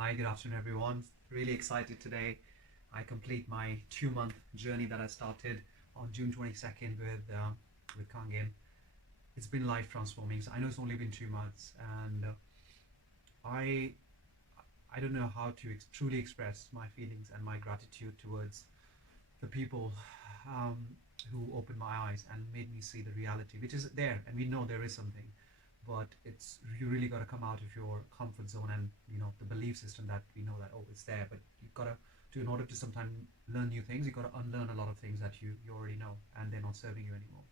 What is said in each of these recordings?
Hi, good afternoon, everyone. Really excited today. I complete my 2 month journey that I started on June 22nd with Kangen. It's been life transforming. So I know it's only been 2 months, and I I don't know how to truly express my feelings and my gratitude towards the people um, who opened my eyes and made me see the reality, which is there, and we know there is something, but it's you really got to come out of your comfort zone and the belief system that we know that it's there, but you've got to in order to sometimes learn new things, you got to unlearn a lot of things that you already know and they're not serving you anymore.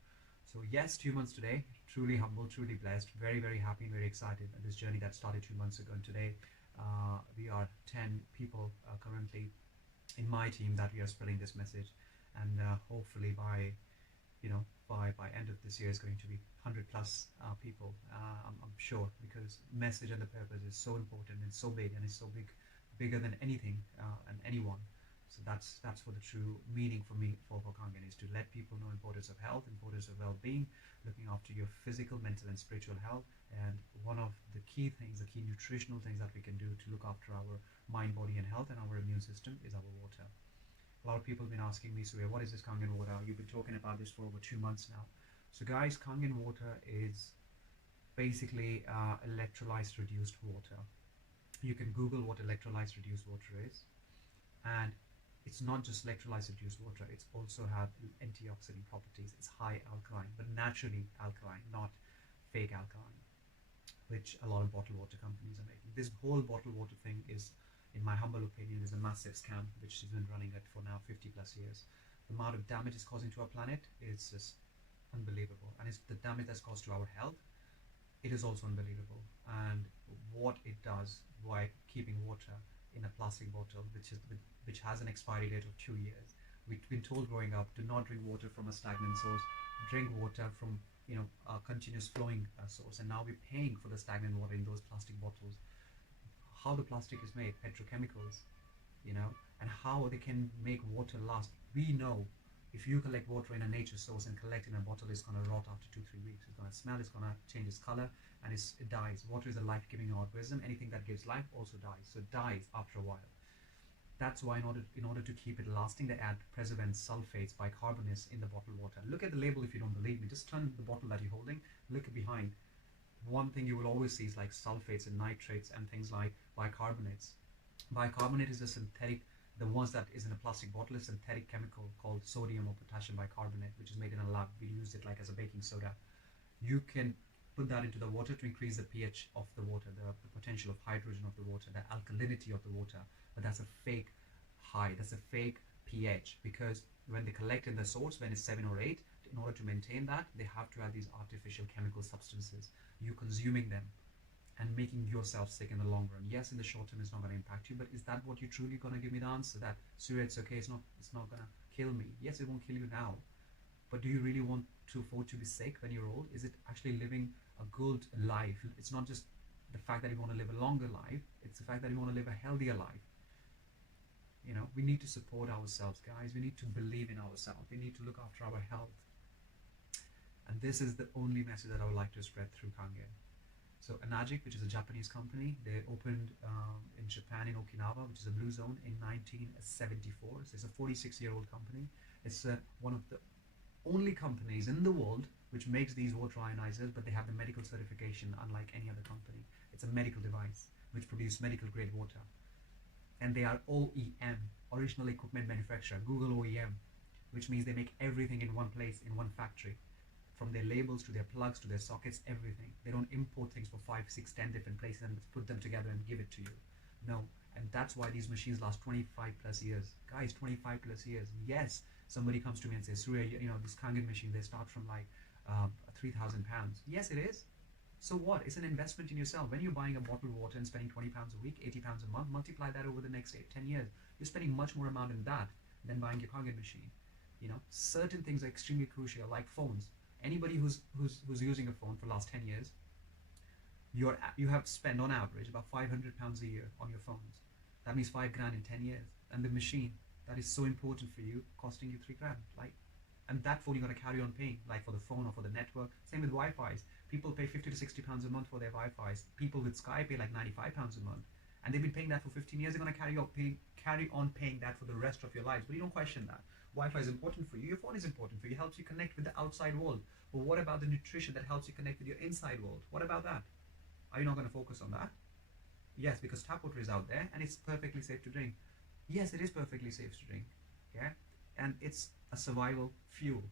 So yes, 2 months today, truly humble, truly blessed, very very happy and very excited at this journey that started 2 months ago. And today we are 10 people currently in my team that we are spreading this message, and hopefully by end of this year is going to be 100 plus people. I'm sure, because message and the purpose is so important and so big, and it's so bigger than anything and anyone. So that's what the true meaning for me for Kangen is, to let people know importance of health, importance of well-being, looking after your physical, mental, and spiritual health. And one of the key things, the key nutritional things that we can do to look after our mind, body, and health, and our immune system is our water. A lot of people have been asking me, Surya, what is this Kangen water? You've been talking about this for over 2 months now. So guys, Kangen water is basically electrolyte reduced water. You can Google what electrolyte reduced water is, and it's not just electrolyte reduced water, it's also have antioxidant properties. It's high alkaline, but naturally alkaline, not fake alkaline, which a lot of bottled water companies are making. This whole bottled water thing is, in my humble opinion, is a massive scam which has been running it for now 50 plus years. The amount of damage it's causing to our planet is just unbelievable, and it's the damage that's caused to our health. It is also unbelievable, and what it does by keeping water in a plastic bottle, which has an expiry date of 2 years. We've been told growing up, do not drink water from a stagnant source. Drink water from a continuous flowing source. And now we're paying for the stagnant water in those plastic bottles. How the plastic is made, petrochemicals, and how they can make water last. We know if you collect water in a nature source and collect in a bottle, it's going to rot after 2-3 weeks. It's going to smell, it's going to change its color, and it dies. Water is a life-giving organism. Anything that gives life also dies. So it dies after a while. That's why in order to keep it lasting, they add preservatives, sulfates, bicarbonates in the bottled water. Look at the label if you don't believe me. Just turn the bottle that you're holding, look behind. One thing you will always see is like sulfates and nitrates and things like bicarbonates. Bicarbonate is a synthetic, the ones that is in a plastic bottle is a synthetic chemical called sodium or potassium bicarbonate, which is made in a lab. We use it like as a baking soda. You can put that into the water to increase the pH of the water, the potential of hydrogen of the water, the alkalinity of the water. But that's a fake high, that's a fake pH, because when they collect in the source, when it's 7 or 8, in order to maintain that, they have to add these artificial chemical substances. You consuming them and making yourself sick in the long run. Yes, in the short term it's not going to impact you, but is that what you're truly going to give me the answer that, Surya, it's okay, it's not going to kill me? Yes, it won't kill you now, but do you really want to afford to be sick when you're old? Is it actually living a good life? It's not just the fact that you want to live a longer life, it's the fact that you want to live a healthier life. We need to support ourselves, guys. We need to believe in ourselves. We need to look after our health. And this is the only message that I would like to spread through Kangen. So Anagic, which is a Japanese company, they opened in Japan, in Okinawa, which is a blue zone, in 1974. So it's a 46-year-old company. It's one of the only companies in the world which makes these water ionizers, but they have the medical certification unlike any other company. It's a medical device which produces medical grade water. And they are OEM, original equipment manufacturer, Google OEM, which means they make everything in one place, in one factory. From their labels to their plugs to their sockets, everything. They don't import things for 5, 6, 10 different places and put them together and give it to you. No, and that's why these machines last 25 plus years. Guys, 25 plus years. Yes, somebody comes to me and says, Surya, this Kangen machine, they start from like £3,000. Yes, it is. So what? It's an investment in yourself. When you're buying a bottled water and spending £20 a week, £80 a month, multiply that over the next 10 years. You're spending much more amount in that than buying your Kangen machine. Certain things are extremely crucial, like phones. Anybody who's using a phone for the last 10 years, you have spent on average about £500 a year on your phones. That means 5 grand in 10 years. And the machine that is so important for you, costing you 3 grand. And that phone you're going to carry on paying, like for the phone or for the network. Same with Wi-Fi's. People pay £50 to £60 a month for their Wi-Fi's. People with Sky pay like £95 a month. and they've been paying that for 15 years. They're going to carry on paying that for the rest of your lives. But you don't question that. Wi-Fi is important for you. Your phone is important for you. It helps you connect with the outside world. But what about the nutrition that helps you connect with your inside world? What about that? Are you not going to focus on that? Yes, because tap water is out there and it's perfectly safe to drink. Yes, it is perfectly safe to drink. Yeah, and it's a survival fuel.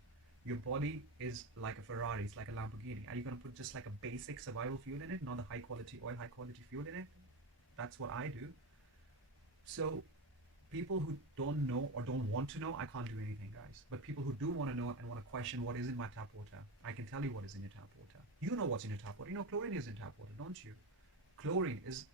Your body is like a Ferrari, it's like a Lamborghini. Are you going to put just like a basic survival fuel in it, not the high quality oil, high quality fuel in it? That's what I do. So people who don't know or don't want to know, I can't do anything, guys. But people who do want to know and want to question what is in my tap water, I can tell you what is in your tap water. You know what's in your tap water. You know chlorine is in tap water, don't you? Chlorine is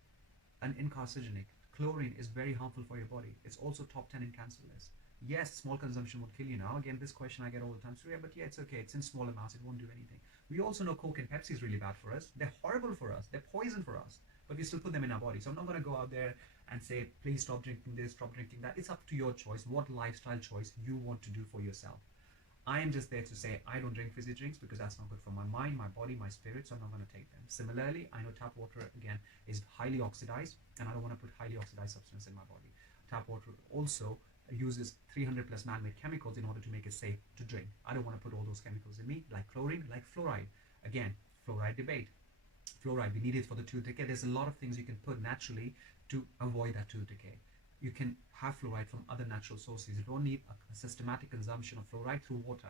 an incarcinogenic. Chlorine is very harmful for your body. It's also top 10 in cancer list. Yes, small consumption would kill you now. Again, this question I get all the time. So yeah, but yeah, it's okay. It's in small amounts. It won't do anything. We also know Coke and Pepsi is really bad for us. They're horrible for us. They're poison for us. But we still put them in our body. So I'm not going to go out there and say, please stop drinking this, stop drinking that. It's up to your choice, what lifestyle choice you want to do for yourself. I am just there to say I don't drink fizzy drinks because that's not good for my mind, my body, my spirit, so I'm not going to take them. Similarly, I know tap water, again, is highly oxidized, and I don't want to put highly oxidized substance in my body. Tap water also uses 300 plus man-made chemicals in order to make it safe to drink. I don't want to put all those chemicals in me, like chlorine, like fluoride. Again, fluoride debate. Fluoride, we need it for the tooth decay. There's a lot of things you can put naturally to avoid that tooth decay. You can have fluoride from other natural sources. You don't need a systematic consumption of fluoride through water.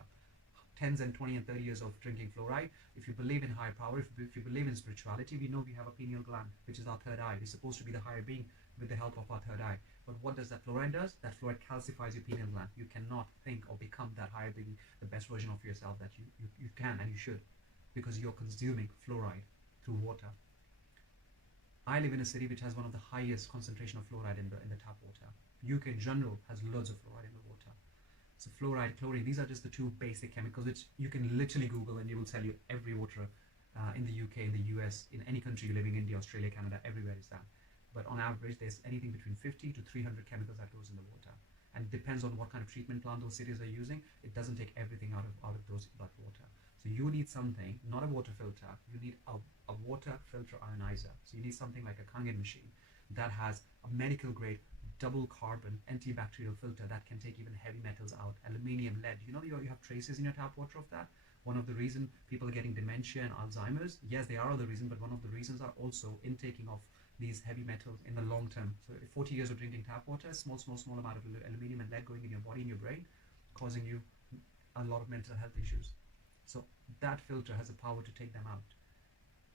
10s and 20 and 30 years of drinking fluoride. If you believe in higher power, if you believe in spirituality, we know we have a pineal gland, which is our third eye. We're supposed to be the higher being with the help of our third eye. But what does that fluoride does? That fluoride calcifies your pineal gland. You cannot think or become that higher being, the best version of yourself that you can and you should, because you're consuming fluoride through water. I live in a city which has one of the highest concentration of fluoride in the tap water. UK in general has loads of fluoride in the water. So fluoride, chlorine, these are just the two basic chemicals which you can literally Google and it will tell you every water in the UK, in the US, in any country you're living in, India, Australia, Canada, everywhere is that. But on average, there's anything between 50 to 300 chemicals that goes in the water. And it depends on what kind of treatment plant those cities are using. It doesn't take everything out of that water. So you need something, not a water filter, you need a water filter ionizer. So you need something like a Kangen machine that has a medical grade double carbon antibacterial filter that can take even heavy metals out, aluminium, lead. You know you have traces in your tap water of that. One of the reasons people are getting dementia and Alzheimer's, yes, they are other reasons, but one of the reasons are also intaking of these heavy metals in the long term. So 40 years of drinking tap water, small amount of aluminium and lead going in your body, in your brain, causing you a lot of mental health issues. So that filter has the power to take them out.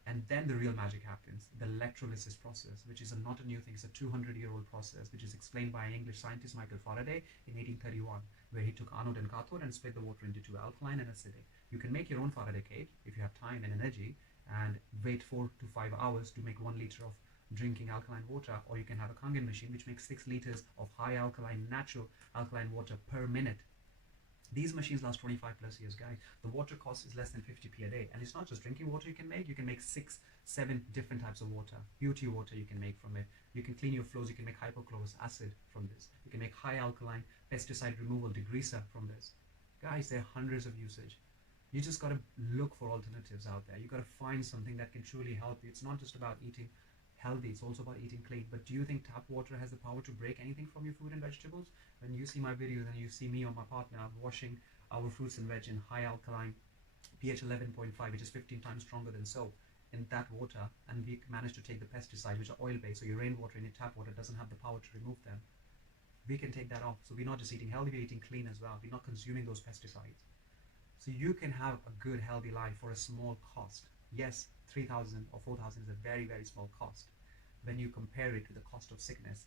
And then the real magic happens, the electrolysis process, which is not a new thing. It's a 200-year-old process, which is explained by an English scientist, Michael Faraday, in 1831, where he took anode and cathode and split the water into two, alkaline and acidic. You can make your own Faraday cage if you have time and energy, and wait 4 to 5 hours to make 1 liter of drinking alkaline water, or you can have a Kangen machine which makes 6 liters of high alkaline, natural alkaline water per minute. These machines last 25 plus years, guys. The water cost is less than 50p a day. And it's not just drinking water you can make 6, 7 different types of water. Beauty water you can make from it. You can clean your floors, you can make hypochlorous acid from this. You can make high alkaline pesticide removal degreaser from this. Guys, there are hundreds of usage. You just got to look for alternatives out there. You got to find something that can truly help you. It's not just about eating healthy, it's also about eating clean. But do you think tap water has the power to break anything from your food and vegetables? When you see my videos and you see me or my partner washing our fruits and veg in high alkaline pH 11.5, which is 15 times stronger than soap, in that water, and we manage to take the pesticides, which are oil based, so your rainwater and your tap water doesn't have the power to remove them, we can take that off. So we're not just eating healthy, we're eating clean as well. We're not consuming those pesticides. So you can have a good healthy life for a small cost. Yes, 3,000 or 4,000 is a very, very small cost when you compare it to the cost of sickness.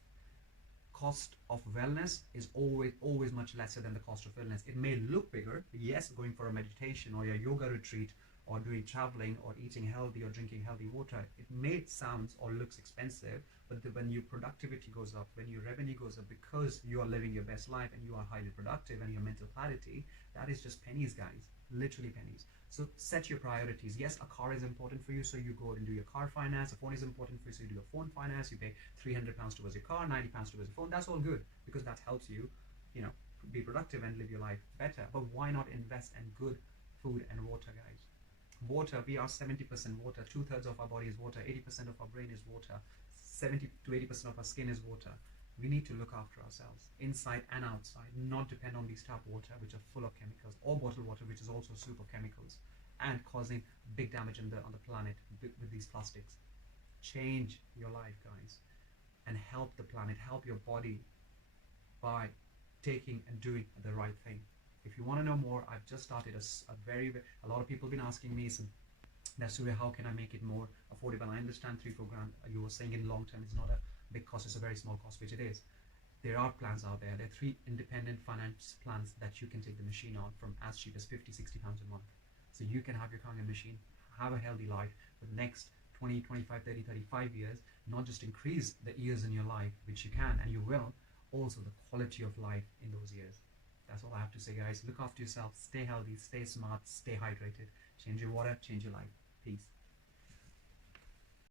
Cost of wellness is always much lesser than the cost of illness. It may look bigger, yes, going for a meditation or a yoga retreat or doing traveling or eating healthy or drinking healthy water, it may sound or looks expensive, but when your productivity goes up, when your revenue goes up because you are living your best life and you are highly productive and your mental clarity, that is just pennies, guys, literally pennies. So set your priorities. Yes, a car is important for you, so you go and do your car finance. A phone is important for you, so you do your phone finance. You pay £300 towards your car, £90 towards your phone. That's all good because that helps you, be productive and live your life better. But why not invest in good food and water, guys? Water, we are 70% water. 2/3 of our body is water. 80% of our brain is water. 70 to 80% of our skin is water. We need to look after ourselves inside and outside, not depend on these tap water which are full of chemicals, or bottled water which is also super chemicals and causing big damage on the planet with these plastics. Change your life, guys, and help the planet, help your body by taking and doing the right thing. If you want to know more, I've just started a lot of people have been asking me, so that's Surya, how can I make it more affordable? I understand 3-4 grand, you were saying in long term it's not a big cost, it's a very small cost, which it is. There are plans out there. There are 3 independent finance plans that you can take the machine on from as cheap as 50-60 pounds a month. So you can have your Kangen machine, have a healthy life for the next 20, 25, 30, 35 years, not just increase the years in your life, which you can and you will, also the quality of life in those years. That's all I have to say, guys. Look after yourself, stay healthy, stay smart, stay hydrated, change your water, change your life. Peace.